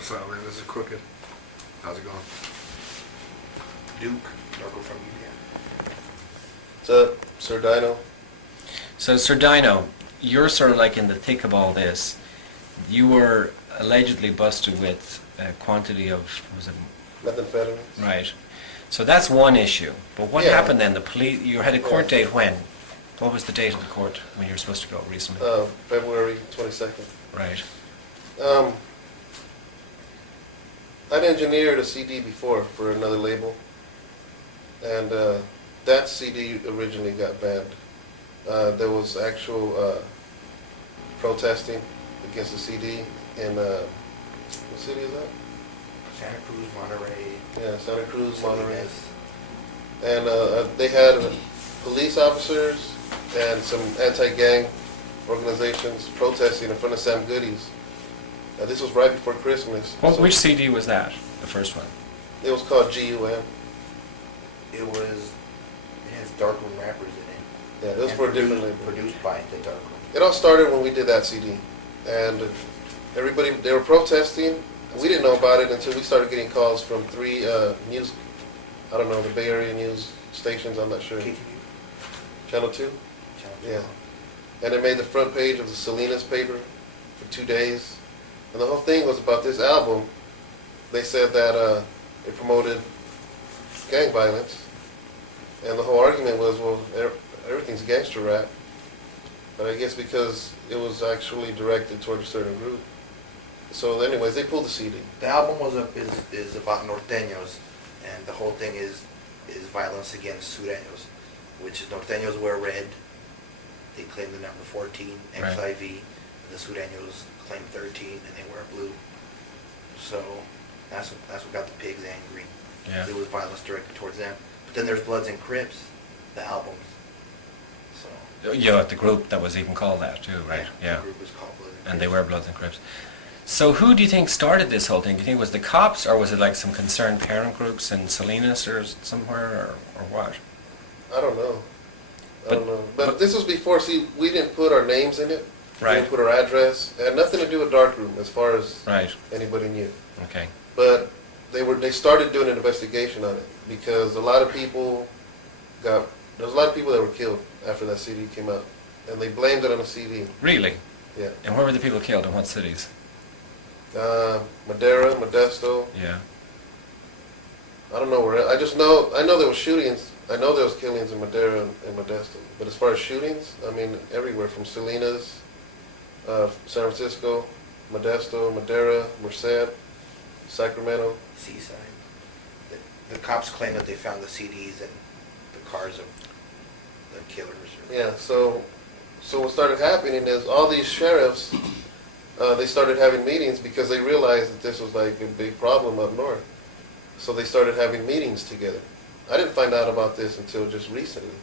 What's up, man? This is Crooked. How's it going? Duke, Darkroom Familia. What's up, Sir Dyno? So, Sir Dyno, you're sort of like in the thick of all this. You were allegedly busted with a quantity of, was it? Methamphetamine. Right. So that's one issue. But what Yeah. happened then? The police, you had a court date when? What was the date of the court when you were supposed to go recently? February 22nd. Right. I'd engineered a CD before for another label, and that CD originally got banned. There was actual protesting against the CD in, what city is that? Santa Cruz, Monterey. Yeah, Santa Cruz, Monterey. Salinas. And they had police officers and some anti-gang organizations protesting in front of Sam Goody's. This was right before Christmas. So Which CD was that? The first one? it was called G.U.N. It has Darkroom rappers in it. Yeah, it was And for a different label. Produced by the Darkroom. It all started when we did that CD, and everybody, they were protesting. We didn't know about it until we started getting calls from three news, I don't know, the Bay Area news stations, I'm not sure. KTV? Channel 2? Channel Yeah. And it made the front page of the Salinas paper for 2 days. And the whole thing was about this album. They said that it promoted gang violence. And the whole argument was, well, everything's gangster rap. But I guess because it was actually directed toward a certain group. So anyways, they pulled the CD. The album is about norteños, and the whole thing is violence against sureños, which is norteños wear red. They claim the number 14, Right. XIV, and the sureños claim 13, and they wear blue. So that's what got the pigs angry. Yeah. It was violence directed towards them. But then there's Bloods and Crips, the albums. So Yeah, the group that was even called that too, right? Yeah. The group was called Bloods and And they Crips. were Bloods and Crips. So who do you think started this whole thing? Do you think it was the cops, or was it like some concerned parent groups in Salinas or somewhere, or what? I don't know. I don't But- know. But but- this was before, see, we didn't put our names in it. We Right. didn't put our address. It had nothing to do with Darkroom as far as Right. anybody knew. Okay. But they started doing an investigation on it because a lot of people there was a lot of people that were killed after that CD came out. And they blamed it on the CD. Really? Yeah. And where were the people killed? In what cities? Madera, Modesto. Yeah. I don't know where. I know there was shootings. I know there was killings in Madera and Modesto. But as far as shootings, I mean, everywhere from Salinas, San Francisco, Modesto, Madera, Merced, Sacramento. Seaside. The cops claim that they found the CDs in the cars of the killers. Yeah, so what started happening is all these sheriffs, they started having meetings because they realized that this was like a big problem up north. So they started having meetings together. I didn't find out about this until just recently.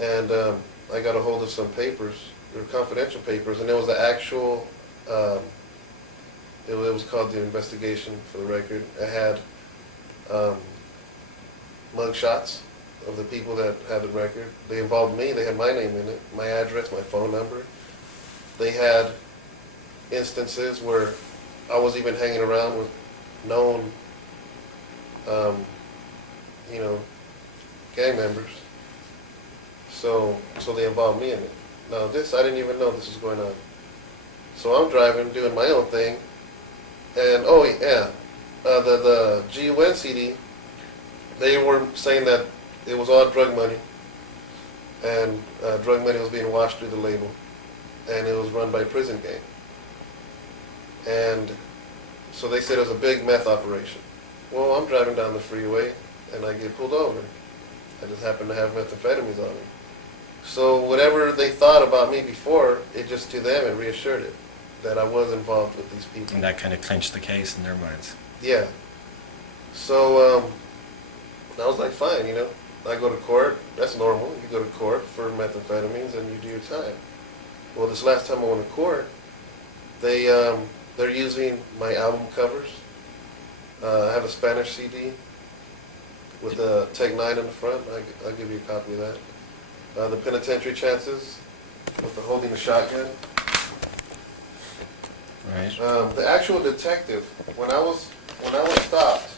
And I got a hold of some papers, they were confidential papers, and it was the actual, it was called the investigation for the record. It had mug shots of the people that had the record. They involved me. They had my name in it, my address, my phone number. They had instances where I was even hanging around with known, gang members. So they involved me in it. Now this, I didn't even know this was going on. So I'm driving, doing my own thing, and the G.U.N. CD, they were saying that it was all drug money, and drug money was being washed through the label, and it was run by a prison gang. And so they said it was a big meth operation. Well, I'm driving down the freeway, and I get pulled over. I just happen to have methamphetamines on me. So whatever they thought about me before, it just to them, it reassured it that I was involved with these people. And that kind of clinched the case in their minds. Yeah. So I was like, fine, I go to court. That's normal. You go to court for methamphetamines and you do your time. Well, this last time I went to court, they're using my album covers. I have a Spanish CD with the Tech 9 in the front. I'll give you a copy of that. The Penitentiary Chances with the holding the shotgun. Right. The actual detective, when I was stopped,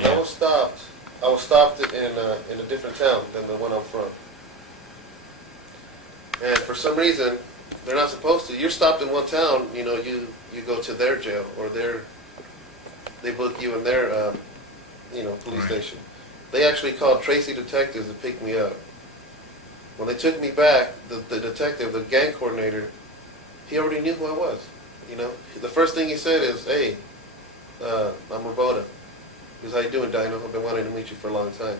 Yeah. I was stopped in a different town than the one I'm from. And for some reason, they're not supposed to. You're stopped in one town, you know, you go to their jail or they book you in their, police Right. station. They actually called Tracy detectives to pick me up. When they took me back, the detective, the gang coordinator, he already knew who I was. You know, the first thing he said is, "Hey, I'm Roberta." He goes, "How you doing, Dyno? I've been wanting to meet you for a long time."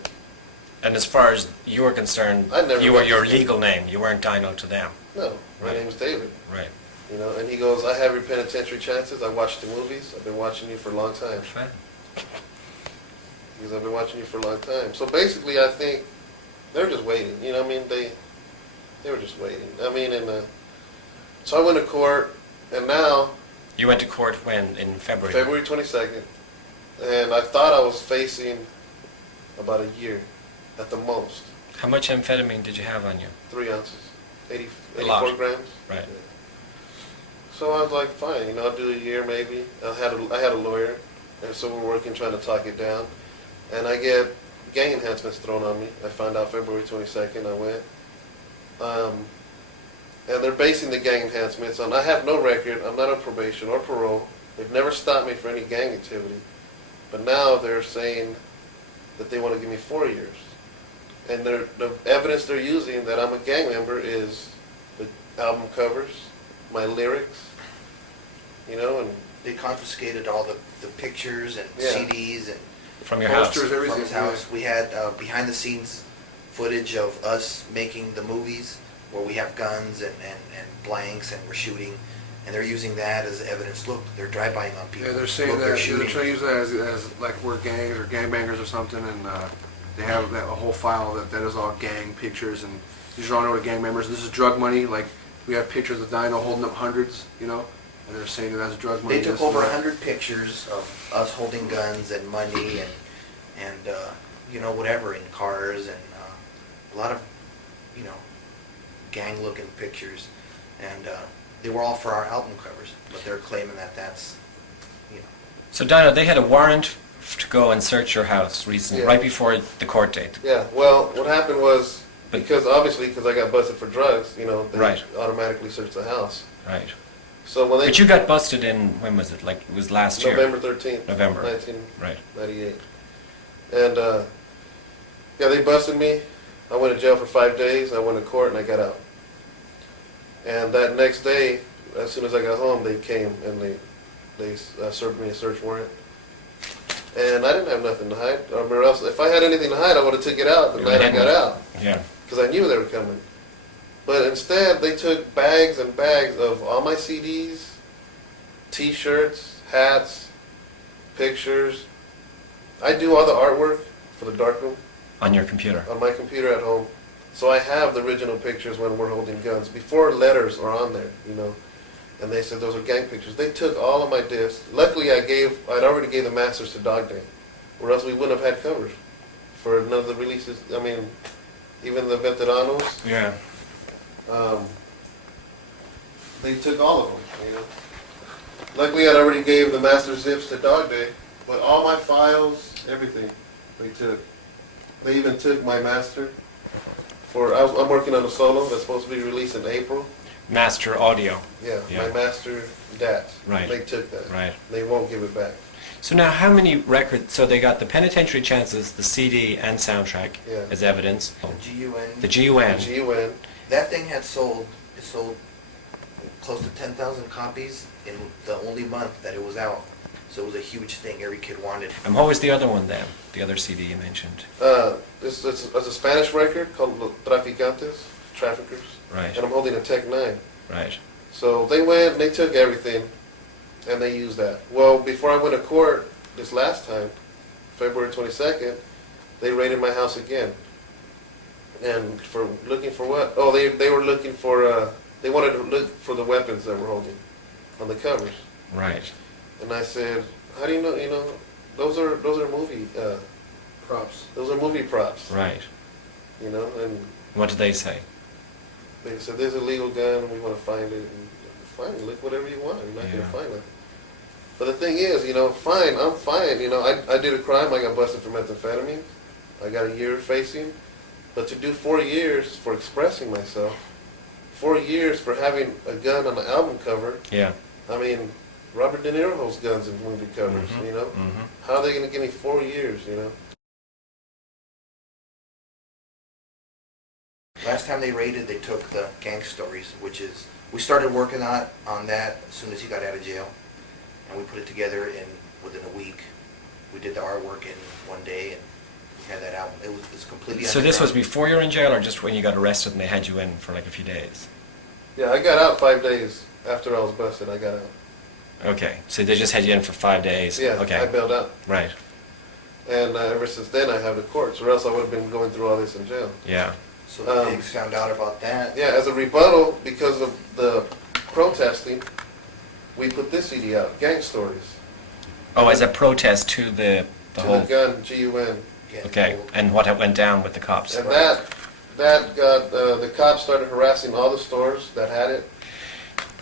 And as far as you were concerned, I'd never you were met your this legal name. You weren't Dyno to them. No, my Right. name's David. Right. You know, and he goes, "I have your penitentiary chances. I watched the movies. I've been watching you for a long time." Fine. Because I've been watching you for a long time. So basically, I think they're just waiting. You know, I mean, they were just waiting. I mean, so I went to court, and now You went to court when? In February? February 22nd, and I thought I was facing about a year at the most. How much amphetamine did you have on you? 3 ounces, 80, A lot. 84 grams. Right. Yeah. So I was like, fine, you know, I'll do a year maybe. I had a lawyer, and so we're working trying to talk it down. And I get gang enhancements thrown on me. I found out February 22nd. I went. And they're basing the gang enhancements on, I have no record. I'm not on probation or parole. They've never stopped me for any gang activity. But now they're saying that they want to give me 4 years. And the evidence they're using that I'm a gang member is the album covers, my lyrics, you know, and They confiscated all the pictures and Yeah. CDs and From your house? Posters, from everything. his house. We had behind the scenes footage of us making the movies where we have guns and blanks and we're shooting, and they're using that as evidence. Look, they're drive-bying on people. Yeah, they're saying Look, that they're they're shooting. trying to use that as like we're gangs or gangbangers or something, and they have that a whole file that is all gang pictures, and these are all known to gang members. This is drug money. Like we have pictures of Dyno holding up hundreds, you know, and they're saying that that's drug money. They took this over and that. 100 pictures of us holding guns and money and whatever in cars and a lot of gang-looking pictures, and they were all for our album covers, but they're claiming that that's So Dyno, they had a warrant to go and search your house recently, Yeah. right before the court date. yeah. Well, what happened was, But- because I got busted for drugs, you know, they Right. automatically searched the house. Right. So when they But you got busted in, when was it? Like, it was last year? November 13th, November. 1998. Right. And yeah, they busted me. I went to jail for 5 days. I went to court and I got out. And that next day, as soon as I got home, they came and they served me a search warrant. And I didn't have nothing to hide. Or else, if I had anything to hide, I would have took it out the You night I hadn't. got out, Yeah. because I knew they were coming. But instead, they took bags and bags of all my CDs, T-shirts, hats, pictures. I do all the artwork for the Darkroom On your computer. on my computer at home. So I have the original pictures when we're holding guns, before letters are on there, you know. And they said those are gang pictures. They took all of my discs. Luckily, I'd already gave the masters to Dog Day, or else we wouldn't have had covers for none of the releases. I mean, even the Veteranos, Yeah. they took all of them, you know. Luckily, I'd already gave the master zips to Dog Day, but all my files, everything, they took. They even took my master. I'm working on a solo that's supposed to be released in April. Master audio. Yeah, Yeah. my master DAT. Right. They took that. Right. They won't give it back. So now how many records, so they got the Penitentiary Chances, the CD and soundtrack Yeah. as evidence. the G.U.N. The G.U.N. G.U.N. That thing it sold close to 10,000 copies in the only month that it was out. So it was a huge thing. Every kid wanted. And what was the other one then? The other CD you mentioned? It's a Spanish record called Los Traficantes, Traffickers. Right. And I'm holding a Tech 9. Right. So they went and they took everything and they used that. Well, before I went to court this last time, February 22nd, they raided my house again. And for looking for what? Oh, they were looking for, they wanted to look for the weapons that we're holding on the covers. Right. And I said, how do you know, those are movie, Props. those are movie props, Right. and What did they say? They said, there's a legal gun, we want to find it. And fine, look whatever you want, you're not going Yeah. to find it. But the thing is, fine, I'm fine. I did a crime, I got busted for methamphetamine. I got a year facing. But to do 4 years for expressing myself, 4 years for having a gun on the album cover, Yeah. I mean, Robert De Niro holds guns in movie covers, Mhm. How are they going to give me 4 years, Last time they raided, they took the gang stories, which is, we started working on that as soon as he got out of jail. And we put it together within a week. We did the artwork in one day and we had that album. It was completely So this was underground. before you were in jail, or just when you got arrested and they had you in for like a few days? Yeah, I got out 5 days after I was busted, I got out. Okay, so they just had you in for 5 days? Yeah, Okay, I bailed out. right, And ever since then, I have the courts, or else I would have been going through all this in jail. yeah. So the pigs found out about that. Yeah, as a rebuttal, because of the protesting, we put this CD out, Gang Stories. Oh, as a protest to the To whole... the gun, G.U.N. Yeah, Okay, old- and what went down with the cops? And that got, the cops started harassing all the stores that had it.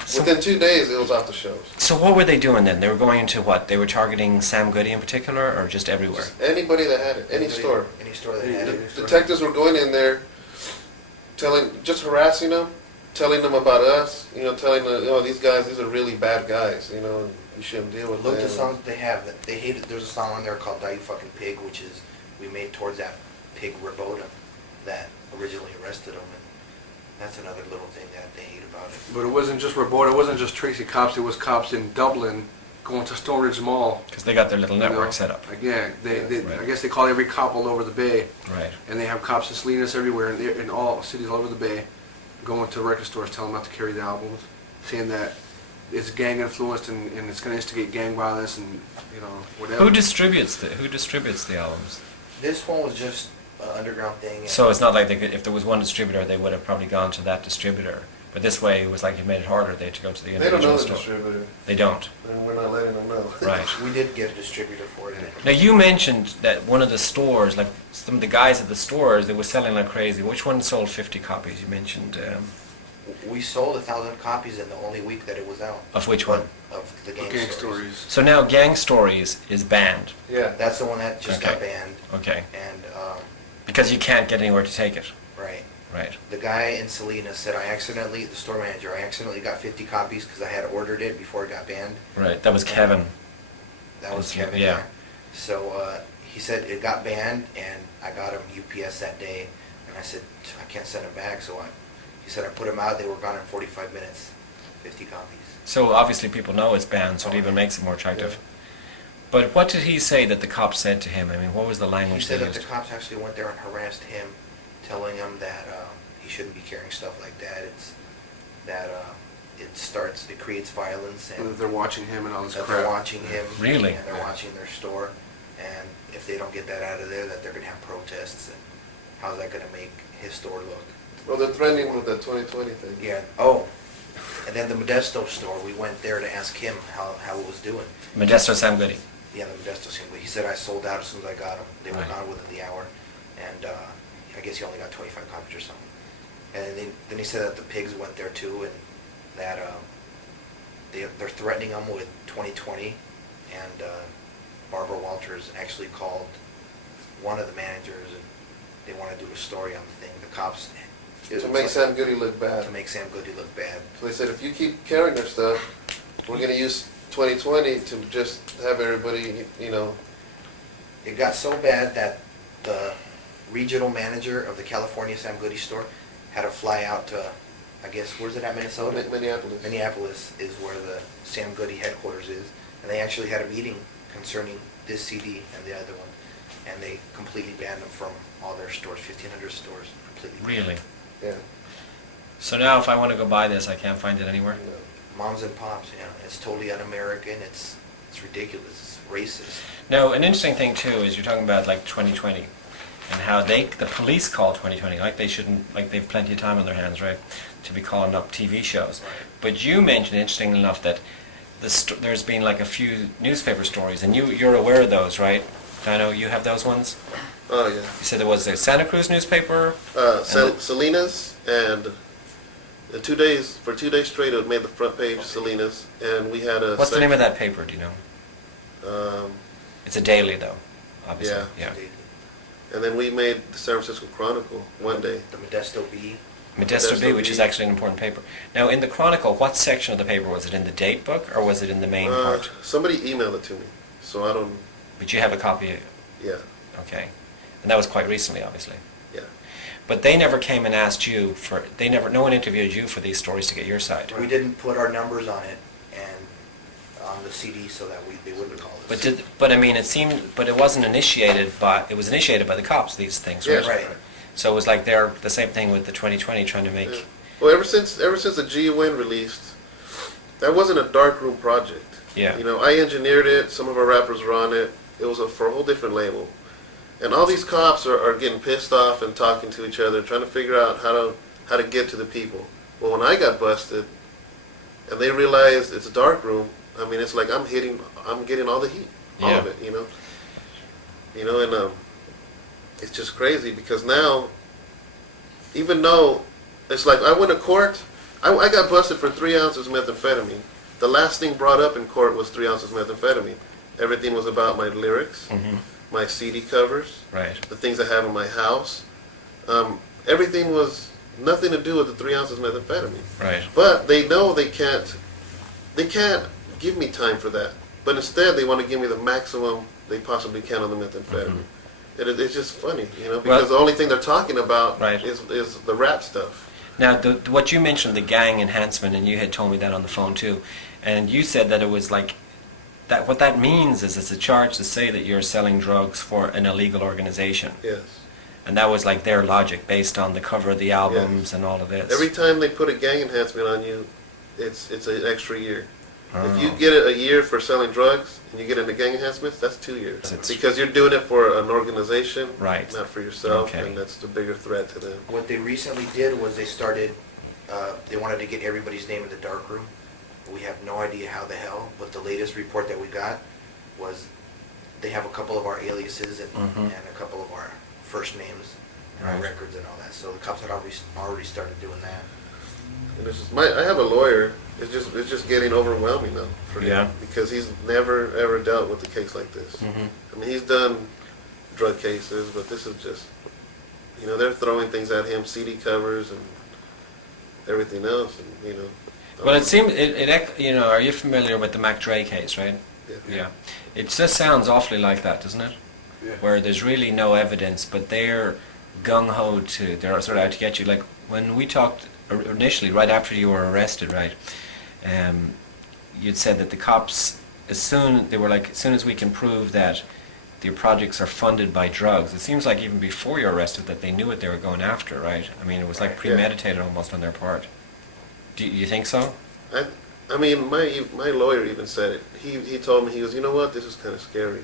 So, Within 2 days, it was off the shelves. so what were they doing then? They were going into what? They were targeting Sam Goody in particular, or just everywhere? Just anybody that had it, any store. Any store that had The it. detectives were going in there, just harassing them, telling them about us, telling them, these guys, these are really bad guys, and you shouldn't deal with Look at the them. songs they have. They hated. There's a song on there called "Die You Fucking Pig," which is we made towards that pig Roboda that originally arrested him. And that's another little thing that they hate about it. But it wasn't just Roberta, it wasn't just Tracy cops, it was cops in Dublin going to Stonebridge Mall. Because they got their little you network know. set up. Again, Right. I guess they call every cop all over the bay, Right. and they have cops in Salinas everywhere, in all cities all over the bay, going to record stores, telling them not to carry the albums, saying that it's gang influenced and it's going to instigate gang violence and, whatever. Who distributes the albums? This one was just an underground thing. and- So it's not like they could, if there was one distributor, they would have probably gone to that distributor. But this way, it was like it made it harder. They had to go to the They don't know individual the store. distributor, They don't. and we're not letting them know. Right. We did get a distributor for it. Now you mentioned that one of the stores, like some of the guys at the stores, they were selling like crazy. Which one sold 50 copies? You mentioned We sold 1,000 copies in the only week that it was out. of which one? Of the Gang gang, stories. So now Gang Stories is banned. Yeah. That's the one that just got Okay. banned. Okay. And Because you can't get anywhere to take it. right, Right. the guy in Salinas said the store manager, I accidentally got 50 copies because I had ordered it before it got banned. Right. That was Kevin. That was Yes, Kevin. yeah. So he said it got banned, and I got him UPS that day, and I said I can't send them back. So he said I put them out. They were gone in 45 minutes. 50 copies. So obviously people know it's banned, so it even makes it more attractive. But what did he say that the cops said to him? I mean, what was the He language they said that the used? cops actually went there and harassed him, telling him that he shouldn't be carrying stuff like that. It creates violence, And and they're watching him and all this that crap. they're watching him. Really? And they're watching their store, and if they don't get that out of there, that they're gonna have protests, and how's that gonna make his store look? Well, they're threatening with the 2020 thing. Yeah. Oh, and then the Modesto store, we went there to ask him how it was doing. Modesto Sam Goody. Yeah, the Modesto scene. But he said I sold out as soon as I got them. They were Right. gone within the hour, and I guess he only got 25 copies or something. And then he said that the pigs went there too, and that they're threatening them with 2020. And Barbara Walters actually called one of the managers, and they want to do a story on the thing. The cops To make Sam Goody look bad. to make Sam Goody look bad. So they said, if you keep carrying their stuff, we're gonna use 2020 to just have everybody, It got so bad that the regional manager of the California Sam Goody store had to fly out to, I guess, where's it at, Minnesota? Minneapolis. Minneapolis is where the Sam Goody headquarters is, and they actually had a meeting concerning this CD and the other one, and they completely banned them from all their stores, 1,500 stores, completely banned. Really? Yeah. So now if I want to go buy this, I can't find it anywhere? Moms and pops, it's totally un-American, it's ridiculous, it's racist. Now, an interesting thing too is you're talking about like 2020 and how the police call 2020 like they shouldn't, like they've plenty of time on their hands, right, to be calling up TV shows. Right. But you mentioned, interestingly enough, that there's been like a few newspaper stories, and you're aware of those, right? Dyno, you have those ones? Oh, yeah. You said there was a Santa Cruz newspaper. Salinas and In 2 days, for 2 days straight, it made the front page, Salinas, and we had a. What's the name of that paper? Do you know? Um, It's a daily, though. Obviously. Yeah. And then we made the San Francisco Chronicle one day. The Modesto Bee. Modesto Modesto Bee, which is Bee. actually an important paper. Now, in the Chronicle, what section of the paper was it? In the date book, or was it in the main part? Somebody emailed it to me, so I don't. But you have a copy. Yeah, Okay, and that was quite recently, obviously. yeah. But they never came and asked you for. No one interviewed you for these stories to get your side. We didn't put our numbers on it and on the CD so that they wouldn't call us. But I mean, it wasn't initiated by. It was initiated by the cops. These things, right? Yes. Right. So it was like they're the same thing with the 2020 trying to make. Yeah. Well, ever since the G.U.N. released, that wasn't a Darkroom project. Yeah. You know, I engineered it. Some of our rappers were on it. It was for a whole different label. And all these cops are getting pissed off and talking to each other, trying to figure out how to get to the people. Well, when I got busted, and they realized it's a Darkroom, I mean, it's like I'm getting all the heat, all of it, you know. You know, and it's just crazy because now, even though it's like I went to court, I got busted for 3 ounces of methamphetamine. The last thing brought up in court was 3 ounces of methamphetamine. Everything was about my lyrics, my CD covers, Right. the things I have in my house. Everything was nothing to do with the 3 ounces of methamphetamine. Right. But they know they can't give me time for that. But instead, they want to give me the maximum they possibly can on the methamphetamine. It's just funny, you know, because the only thing they're talking about Right. is the rap stuff. Now, what you mentioned, the gang enhancement, and you had told me that on the phone too, and you said that it was like that. What that means is it's a charge to say that you're selling drugs for an illegal organization, Yes. and that was like their logic based on the cover of the albums and all of this. Every time they put a gang enhancement on you, it's an extra year. Oh. If you get a year for selling drugs and you get into gang enhancements, that's 2 years. It's- Because you're doing it for an organization, Right. not for yourself, Okay. and that's the bigger threat to them. What they recently did was they started, they wanted to get everybody's name in the darkroom. We have no idea how the hell, but the latest report that we got was they have a couple of our aliases and a couple of our first names and our Right. records and all that. So the cops had already started doing that. And it's just I have a lawyer. It's just getting overwhelming though for him Yeah. because he's never ever dealt with a case like this. I mean, he's done drug cases, but this is just, you know, they're throwing things at him, CD covers and everything else, and you know. Well, it seems you know. Are you familiar with the Mac Dre case, right? Yeah. It just sounds awfully like that, doesn't it? Yeah. Where there's really no evidence, but they're gung-ho they're sort of out to get you. Like when we talked initially, right after you were arrested, right, you'd said that the cops, as soon as we can prove that your projects are funded by drugs, it seems like even before you're arrested that they knew what they were going after, right? I mean, it was like premeditated almost on their part. Do you think so? I mean, my lawyer even said it. He told me, he goes, you know what, this is kind of scary.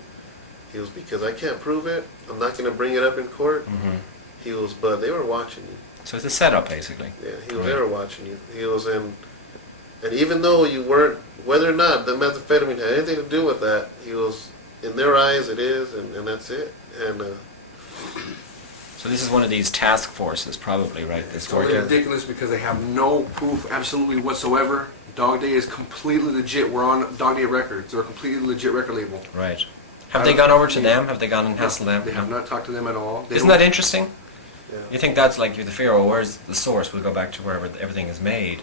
He goes, because I can't prove it, I'm not going to bring it up in court. He goes, but they were watching you. So it's a setup, basically. Yeah, he goes, they were watching you. He goes, and even though you weren't, whether or not the methamphetamine had anything to do with that, he goes, in their eyes it is, and that's it. And So this is one of these task forces, probably, right? This It's totally ridiculous because they have no proof absolutely whatsoever. Dog Day is completely legit. We're on Dog Day Records. They're a completely legit record label. Right. Have they gone over to them? Have they gone and hassled them? They have not talked to them at all. Isn't that interesting? yeah. You think that's like you're the fear, well, where's the source? We'll go back to wherever everything is made.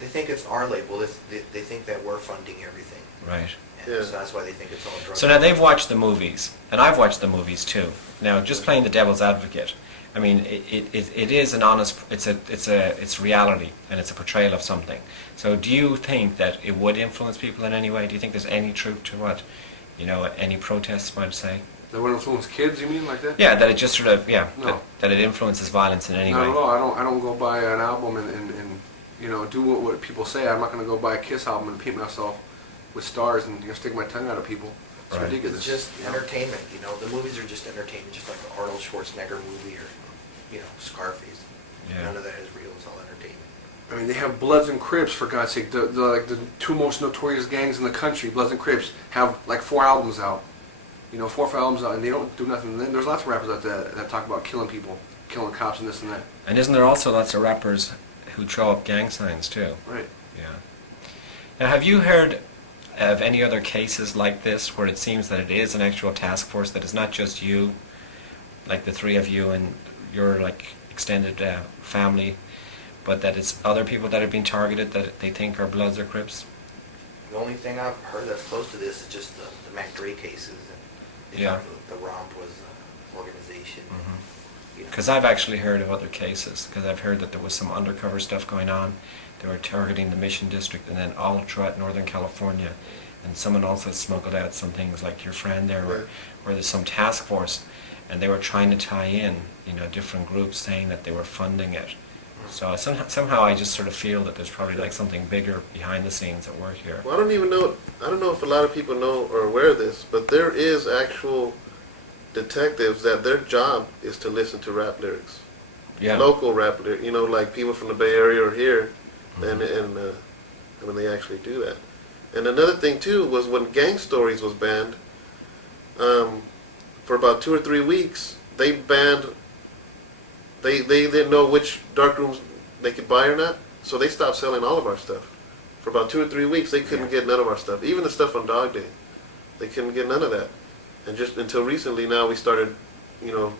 They think it's our label. They think that we're funding everything. Right. And Yeah. so that's why they think it's all drugs. So now they've watched the movies, and I've watched the movies too. Now, just playing the devil's advocate, I mean, it is an honest, it's reality, and it's a portrayal of something. So do you think that it would influence people in any way? Do you think there's any truth to what, you know, any protests might say? They would influence kids, you mean, like that? Yeah, that it just sort of, No. that it influences violence in any Not way. at all. I don't go buy an album and you know, do what people say. I'm not going to go buy a Kiss album and paint myself with stars and, you know, stick my tongue out at people. It's Right. ridiculous. It's just entertainment, you know. The movies are just entertainment, just like an Arnold Schwarzenegger movie or, you know, Scarface. Yeah. None of that is real. It's all entertainment. I mean, they have Bloods and Crips, for God's sake. The two most notorious gangs in the country, Bloods and Crips, have like 4 albums out. You know, 4 or 5 albums out, and they don't do nothing. Then there's lots of rappers out there that talk about killing people, killing cops and this and that. And isn't there also lots of rappers who throw up gang signs too. Right. Yeah. Now, have you heard of any other cases like this where it seems that it is an actual task force, that it's not just you, like the three of you and your like extended family, but that it's other people that have been targeted that they think are Bloods or Crips? The only thing I've heard that's close to this is just the McDre cases, and you Yeah. know, the ROMP was an organization. You know. Because I've actually heard of other cases, because I've heard that there was some undercover stuff going on. They were targeting the Mission District and then all throughout Northern California. And someone also smuggled out some things like your friend there, where there's some task force, and they were trying to tie in, you know, different groups saying that they were funding it. So somehow I just sort of feel that there's probably like something bigger behind the scenes at work here. Well, I don't know if a lot of people know or are aware of this, but there is actual detectives that their job is to listen to rap lyrics. Yeah. Local rap lyrics, you know, like people from the Bay Area or here, and I mean, they actually do that. And another thing too was when Gang Stories was banned, for about 2 or 3 weeks, they banned. They didn't know which dark rooms they could buy or not, so they stopped selling all of our stuff. For about 2 or 3 weeks, they couldn't get none of our stuff, even the stuff on Dog Day. They couldn't get none of that, and just until recently, now we started, you know,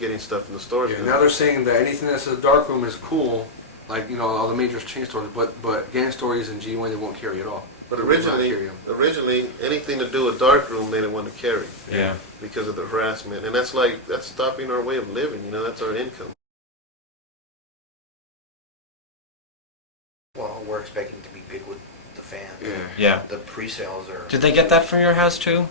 getting stuff in the stores. Yeah, now they're saying that anything that's a dark room is cool, like, you know, all the major chain stores, but Gang Stories and G.U.N. they won't carry at all. But They will not carry 'em. originally, anything to do with dark room, they didn't want to carry. Yeah. Because of the harassment, and that's stopping our way of living. You know, that's our income. Well, we're expecting to be big with the fans. Yeah. Yeah. The pre-sales are. Did they get that from your house too?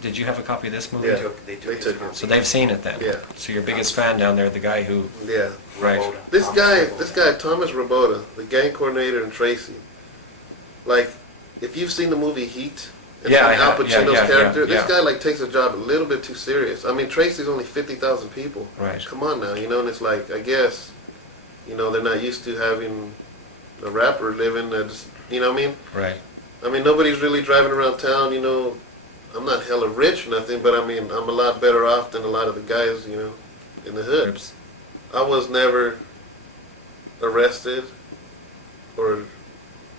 Did you have a copy of this movie? Yeah. They took They his took it. copy. So they've seen it then. Yeah. So your biggest fan down there, the guy who. Yeah. Right. Rabota. This Thomas guy, Rabota. Thomas Rabota, the gang coordinator in Tracy. Like, if you've seen the movie Heat, and Yeah, I Al have. Yeah, Pacino's yeah, character, yeah, this yeah. guy like takes his job a little bit too serious. I mean, Tracy's only 50,000 people. Right. Come on now, you know, and it's like, I guess, you know, they're not used to having a rapper living, just, you know what I mean? Right. I mean, nobody's really driving around town, you know. I'm not hella rich or nothing, but I mean, I'm a lot better off than a lot of the guys, you know, in the hood. Crips. I was never arrested, or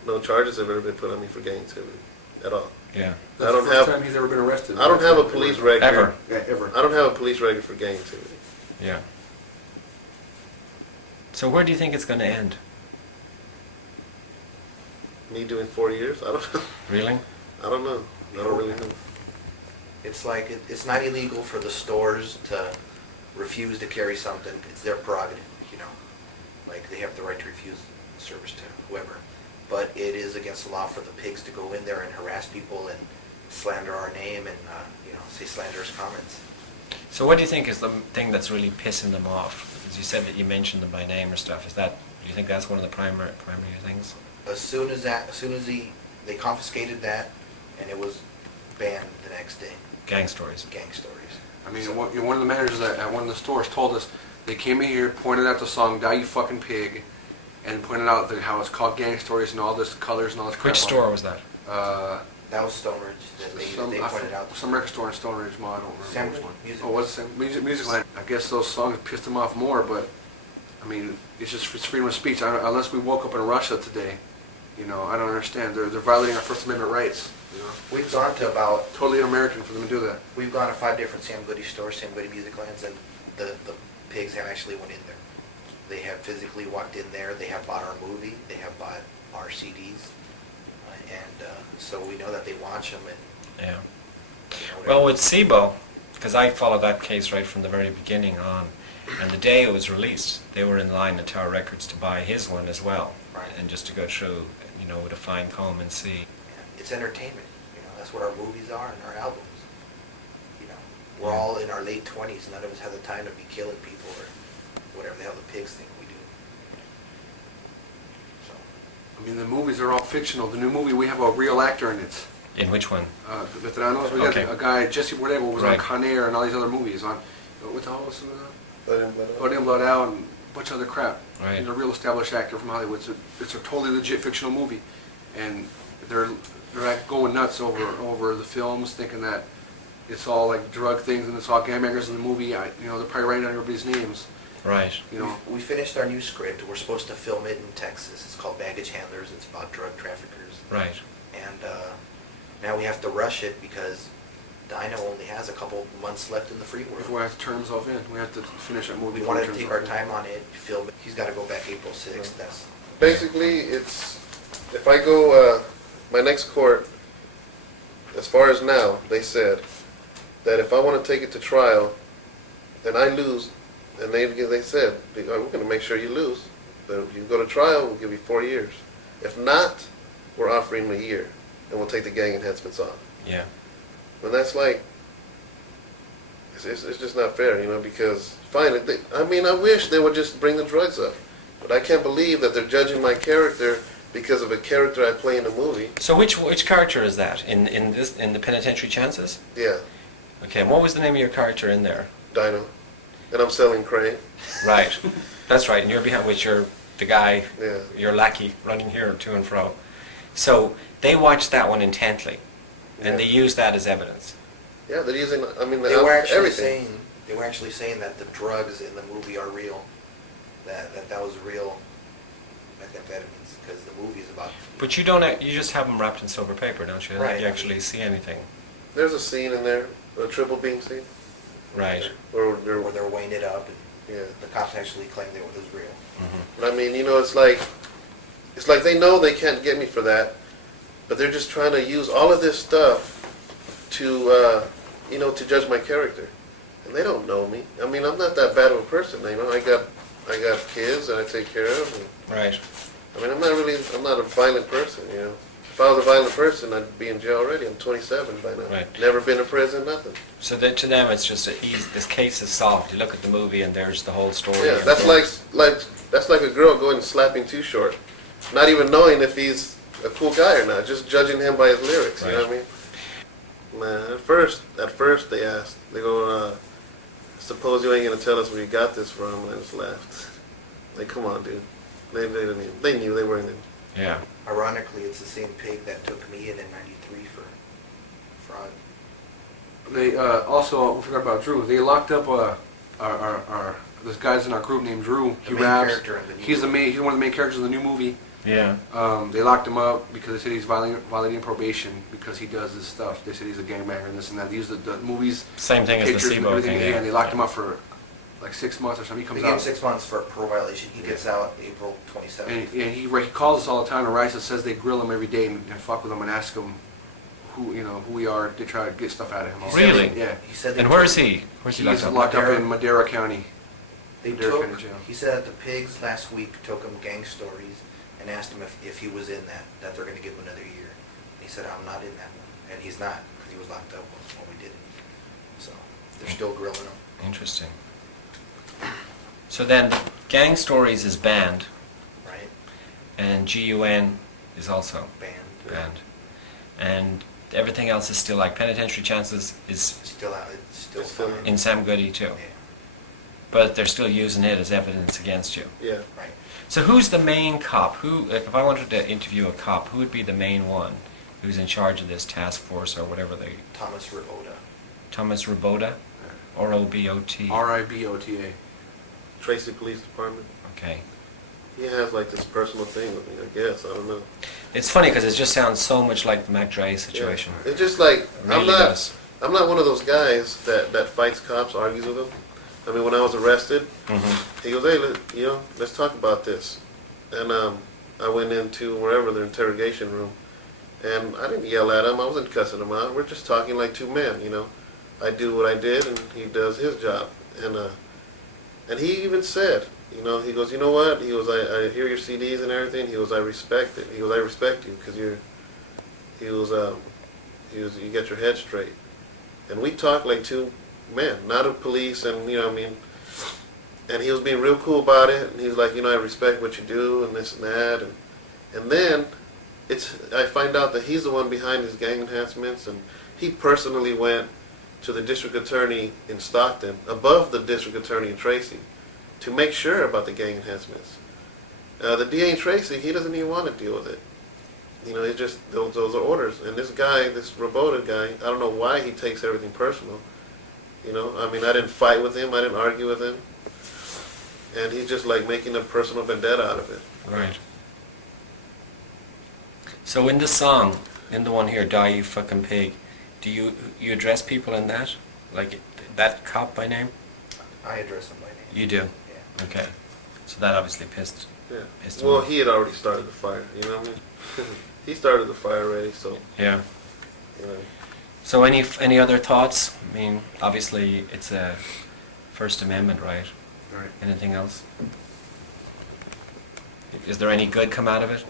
no charges have ever been put on me for gang activity at all. Yeah. That's I don't the first have- time he's ever been arrested. I don't have a police record. Ever. Yeah, ever. I don't have a police record for gang activity. Yeah. So where do you think it's going to end? Me doing 4 years? I don't know. Really? I don't know. I don't really know. It's like it's not illegal for the stores to refuse to carry something. It's their prerogative, you know. Like they have the right to refuse service to whoever. But it is against the law for the pigs to go in there and harass people and slander our name and you know, say slanderous comments. So what do you think is the thing that's really pissing them off? As you said that you mentioned them by name or stuff. Do you think that's one of the primary things? As soon as they confiscated that, and it was banned the next day. Gang Stories. Gang Stories. I mean, one of the managers at one of the stores told us they came in here, pointed out the song "Die You Fucking Pig," and pointed out how it's called Gang Stories and all this colors and all this crap. Which on store it. was that? That was Stone Ridge that they pointed out. Some record store in Stone Ridge Mall. I don't remember Sandwich which one. Music. Oh, was it Musicland? I guess those songs pissed them off more, but I mean, it's freedom of speech. Unless we woke up in Russia today, you know, I don't understand. They're violating our First Amendment rights. You know, We've gone to about totally un-American for them to do that. We've gone to 5 different Sam Goody stores, Sam Goody Musiclands, and the pigs have actually went in there. They have physically walked in there. They have bought our movie. They have bought our CDs, and so we know that they watch them. And Yeah. you know, Well, with SIBO, because I followed that case right from the very beginning on, and the day it was released, they were in line at Tower Records to buy his one as well, Right. and just to go through, you know, with a fine comb and see. it's entertainment. You know, that's what our movies are and our albums. You know, we're all in our late 20s. None of us have the time to be killing people or whatever the hell the pigs think we do. So. I mean, the movies are all fictional. The new movie, we have a real actor in it. In which one? Veteranos, we got Okay. a guy, Jesse Borrego, was Right. on Con Air and all these other movies. What the hell was it? Blood in, blood out. Blood In, Blood Out, and a bunch of other crap. Right. He's a real established actor from Hollywood. It's a totally legit fictional movie, and they're like going nuts over the films, thinking that it's all like drug things and it's all gangbangers in the movie. They're probably writing down everybody's names. Right. You know, We finished our new script. We're supposed to film it in Texas. It's called Baggage Handlers. It's about drug traffickers. Right. And now we have to rush it because Dyno only has a couple months left in the free if world. we have to turn himself in, we have to finish that movie. We wanted to turn take himself our in. time on it, film it. He's got to go back April 6th. That's Basically, it's, if I go, my next court, as far as now, they said that if I want to take it to trial and I lose, and they said, we're going to make sure you lose. But if you go to trial, we'll give you 4 years. If not, we're offering them a year, and we'll take the gang enhancements off. Yeah. And that's like, it's just not fair, you know, because fine, I mean, I wish they would just bring the drugs up. But I can't believe that they're judging my character because of a character I play in a movie. So which character is that in the Penitentiary Chances? Yeah, Okay, and what was the name of your character in there? Dyno. And I'm selling crane. Right. That's right. And you're behind, which you're the guy, Yeah. your lackey, running here to and fro. So they watched that one intently, and they used that as evidence. Yeah, they're using, I mean, they were actually everything. saying that the drugs in the movie are real. That was real methamphetamines because the movie is about. But you don't. You just have them wrapped in silver paper, don't you? Right. You actually see anything. There's a scene in there, a triple beam scene, Right. where Where they're weighing it up, and yeah. the cops actually claim that it was real. Hmm. But I mean, you know, it's like they know they can't get me for that, but they're just trying to use all of this stuff to, you know, to judge my character. And they don't know me. I mean, I'm not that bad of a person, you know. I got kids that I take care of. And, Right. I mean, I'm not a violent person, you know. If I was a violent person, I'd be in jail already. I'm 27 by now. Right. Never been to prison, nothing. So that to them, it's just this case is solved. You look at the movie, and there's the whole story. Yeah, and that's like a girl going and slapping Too Short, not even knowing if he's a cool guy or not, just judging him by his lyrics. You know what I mean? Man, at first they asked, they go, suppose you ain't gonna tell us where you got this from, and I just laughed. Like, come on, dude. They knew they weren't in. Yeah. Ironically, it's the same pig that took me in '93 for fraud. They also, we forgot about Drew. They locked up our this guy's in our group named Drew. The He main raps. character in the new He's movie. he's one of the main characters in the new movie. Yeah. They locked him up because they said he's violating probation because he does this stuff. They said he's a gangbanger and this and that. They used the movies, Same thing as the pictures and SIBO everything. thing. Yeah, and they locked him up for like 6 months or something. He They comes gave him out. 6 months for per violation. He gets out April 27th. And he calls us all the time and writes and says they grill him every day and fuck with him and ask him who we are. They try to get stuff out of him. Really? Yeah. He said. And where is he? Where's he He's locked up? locked up Madera. in Madera County. They Madera took. County Jail. He said that the pigs last week took him gang stories and asked him if he was in that they're going to give him another year. And he said, I'm not in that one, and he's not because he was locked up when we did it. So they're still grilling him. Interesting. So then, Gang Stories is banned, Right? and G.U.N. is also banned, and everything else is still like Penitentiary Chances is Still out. It's still It's still- fine. in Sam Goody too, Yeah. but they're still using it as evidence against you. Yeah. Right. So who's the main cop? Who, if I wanted to interview a cop, who would be the main one who's in charge of this task force or whatever they? Thomas Raboda. Thomas Robota, R-O-B-O-T. RIBOTA. Tracy Police Department. Okay. He has like this personal thing with me, I guess. I don't know. It's funny because it just sounds so much like the Mac Dre situation. Yeah. It's just like It really does. I'm not one of those guys that fights cops, argues with them. I mean, when I was arrested, Mm-hmm. he goes, "Hey, let's talk about this." And I went into wherever the interrogation room, and I didn't yell at him. I wasn't cussing him out. We're just talking like two men, you know. I do what I did, and he does his job. And he even said, he goes, "You know what?" He goes, "I hear your CDs and everything." He goes, "I respect it." He goes, "I respect you because you get your head straight." And we talked like two men, not a police, and and he was being real cool about it, and he was like, "I respect what you do, and this and that," and then I find out that he's the one behind his gang enhancements, and he personally went to the district attorney in Stockton, above the district attorney in Tracy, to make sure about the gang enhancements. The DA in Tracy, he doesn't even want to deal with it. It's just, those are orders. And this guy, this Rabota guy, I don't know why he takes everything personal. I didn't fight with him, I didn't argue with him. and he's just like making a personal vendetta out of it. Right. So in the song, in the one here, "Die You Fucking Pig," do you address people in that, like that cop by name? I address them by name. You do. Yeah. Okay. So that obviously pissed Yeah. him Well, off. he had already started the fire. You know what I mean? He started the fire already, so Yeah. you know. So any other thoughts? I mean, obviously it's a First Amendment right. Right. Anything else? Is there any good come out of it?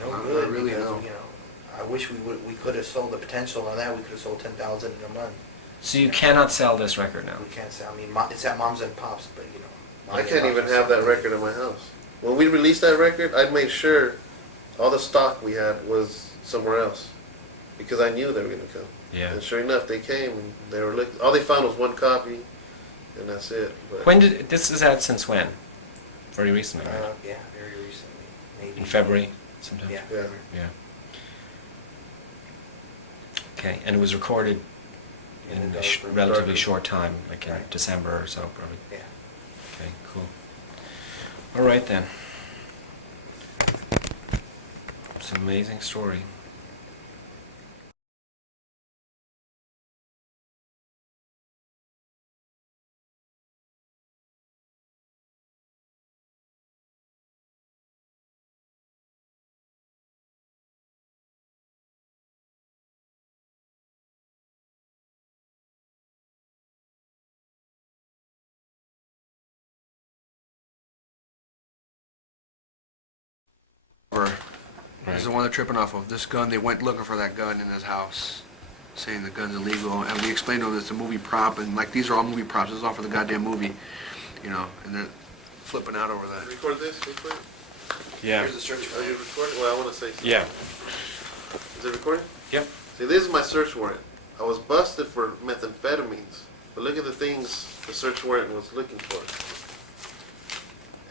No Not good, really, because, no. you know, I wish we could have sold the potential on that. We could have sold 10,000 in a month. So you cannot sell this record now. We can't sell. I mean, it's at Moms and Pops, but you know. I Moms can't and even Pops have that is- record in my house. When we released that record, I made sure all the stock we had was somewhere else because I knew they were going to come. Yeah. And sure enough, they came and they were looking. All they found was one copy, and that's it. But When did this is out since when? Very recently, right? Yeah, very recently. Maybe. In February, sometime. Yeah. Yeah. Yeah. Okay, and it was recorded In in the a Darkroom. relatively Darkroom. short time, like in Right. December or so, probably. Yeah. Okay, cool. All right then. It's an amazing story. This is the one they're tripping off of. This gun, they went looking for that gun in his house, saying the gun's illegal. And we explained to them it's a movie prop, and like these are all movie props. This is all for the goddamn movie, you know. And they're flipping out over that. record this real quick. Yeah. Here's the search Are you warrant. recording? Well, I want to say something. Yeah. Is it recording? Yep. See, this is my search warrant. I was busted for methamphetamines, but look at the things the search warrant was looking for.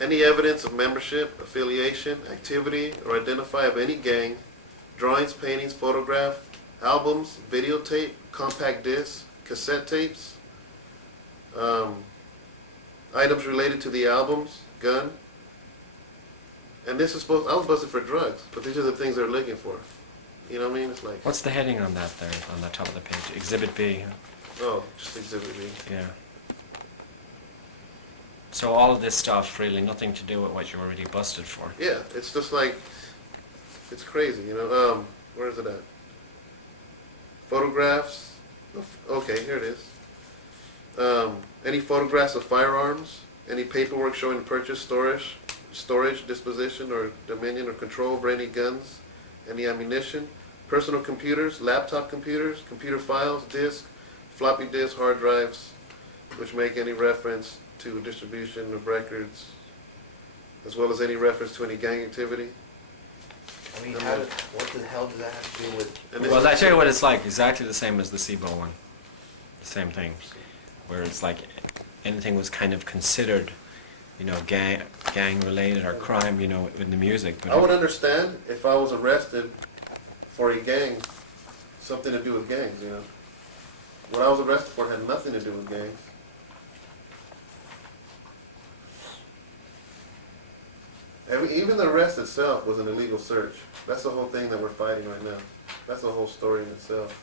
Any evidence of membership, affiliation, activity, or identify of any gang, drawings, paintings, photograph, albums, videotape, compact discs, cassette tapes, items related to the albums, gun. And this is supposed, I was busted for drugs, but these are the things they're looking for. You know what I mean? It's like, What's the heading on that there, on the top of the page? Exhibit B. oh, just exhibit B. Yeah. So all of this stuff really nothing to do with what you're already busted for. Yeah, it's just like, it's crazy, you know. Where is it at? Photographs. Okay, here it is. Any photographs of firearms, any paperwork showing purchase, storage, disposition, or dominion or control over any guns, any ammunition, personal computers, laptop computers, computer files, disk, floppy disk, hard drives, which make any reference to distribution of records, as well as any reference to any gang activity. I mean, what the hell does that have to do with? And Well, I tell you what it's like, exactly the same as the SIBO one. The same thing. Where it's like anything was kind of considered, you know, gang related or crime, you know, in the music. But I would understand if I was arrested for a gang, something to do with gangs, you know. What I was arrested for had nothing to do with gangs. Even the arrest itself was an illegal search. That's the whole thing that we're fighting right now. That's the whole story in itself.